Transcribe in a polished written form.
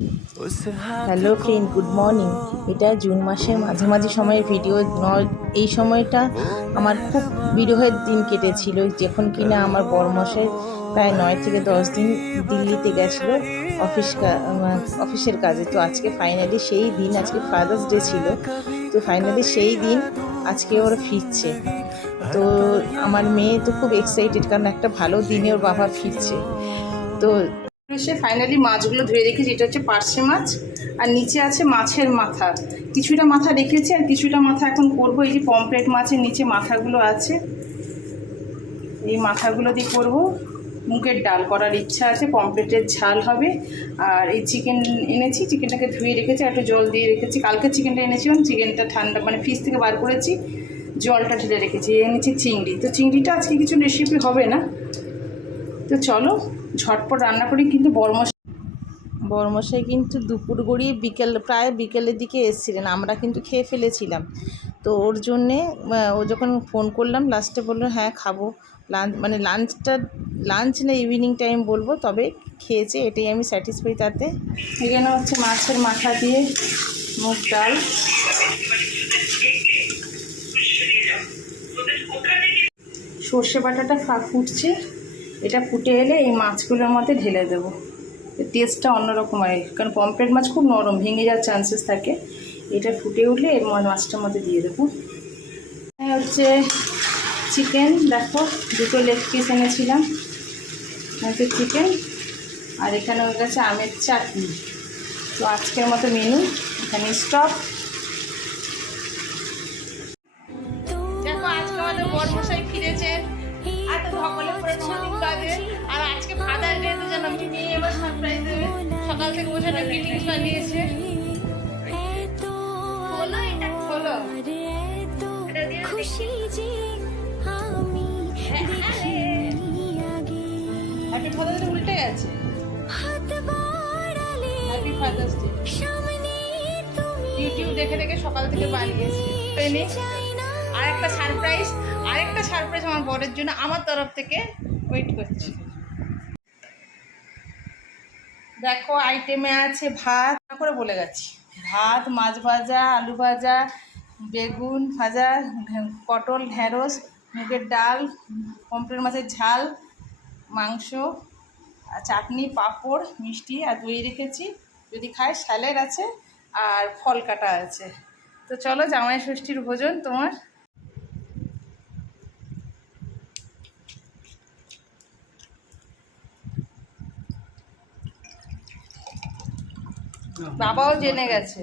Hello friend, good morning. এটা June মাসের মাঝামাঝি সময়ের ভিডিও। এই সময়টা আমার খুব বিরহের দিন কেটেছিল, যখন কিনা আমার বড়মশাই প্রায় 9 থেকে 10 দিন দিল্লিতে গেছিলো অফিসের কাজে। তো আজকে ফাইনালি সেই দিন, আজকে ফাদার্স ডে ছিল, তো ফাইনালি সেই দিন আজকে ওরা ফিরছে। তো আমার মেয়ে তো খুব এক্সাইটেড, কারণ একটা ভালো দিনে ওর বাবা ফিরছে। তো সে ফাইনালি মাছগুলো ধুয়ে রেখেছি। এটা হচ্ছে পার্শে মাছ, আর নিচে আছে মাছের মাথা। কিছুটা মাথা রেখেছি আর কিছুটা মাথা এখন করবো। এই যে পমফ্রেট মাছের নিচে মাথাগুলো আছে, এই মাথাগুলো দিয়ে করব মুগের ডাল করার ইচ্ছা আছে। পমফ্রেটের ঝাল হবে। আর এই চিকেন এনেছি, চিকেনটাকে ধুয়ে রেখেছি, একটু জল দিয়ে রেখেছি। কালকে চিকেনটা এনেছিলাম, চিকেনটা ঠান্ডা মানে ফ্রিজ থেকে বার করেছি, জলটা ঢেলে রেখেছি। এনেছি চিংড়ি। তো চিংড়িটা আজকে কিছু রেসিপি হবে না, তো চলো ঝটপট রান্না করি। কিন্তু বড়মশাই কিন্তু দুপুর গড়িয়ে প্রায় বিকেলের দিকে এসেছিলেন, আমরা কিন্তু খেয়ে ফেলেছিলাম। তো ওর জন্যে ও যখন ফোন করলাম লাস্টে বললো হ্যাঁ খাবো। লাঞ্চ না ইভিনিং টাইম বলবো, তবে খেয়েছে, এটাই আমি স্যাটিসফাই। তাতে এখানে হচ্ছে মাছের মাথা দিয়ে মুগ ডাল। সর্ষে বাটাটা ফুটছে, এটা ফুটে এলে এই মাছগুলোর মধ্যে ঢেলে দেবো। টেস্টটা অন্যরকম হয়, কারণ পমফ্রেট মাছ খুব নরম, ভেঙে যাওয়ার চান্সেস থাকে। এটা ফুটে উঠলে এর মাছটার মধ্যে দিয়ে দেবো। হচ্ছে চিকেন, দেখো দুটো লেগ পিস এনেছিলাম, হচ্ছে চিকেন। আর এখানে হয়ে গেছে আমের চাটনি। তো আজকের মতো মেনু এখানে স্টপ। দেখো আজকে আমাদের বড়মশাই ফিরেছে, এত ধকলে পড়ে নদীর কাজে। আর আজকে ফাদার ডে, তো যেন মিনি এবার সারপ্রাইজ দেবে। সকাল থেকে বসে গ্রিটিংস বানিয়েছে। হলো এটা হলো হ্যাপি ফাদার্স ডে উল্টে গেছে। হ্যাপি ফাদার্স ডে ইউটিউব দেখে দেখে সকাল থেকে বানিয়েছে। আরেকটা সারপ্রাইজ আমার বরের জন্য আমার তরফ থেকে ওয়েট করছি। দেখো আইটেমে আছে ভাত, করে বলে গেছি, ভাত, মাছ ভাজা, আলু ভাজা, বেগুন ভাজা, পটল, ঢেঁড়স, মুগের ডাল, পমফ্রেট মাছের ঝাল, মাংস, চাটনি, পাঁপড়, মিষ্টি আর দই রেখেছি, যদি খায় স্যালাড আছে, আর ফল কাটা আছে। তো চলো জামাই ষষ্ঠীর ভোজন তোমার। বাবাও জেনে গেছে।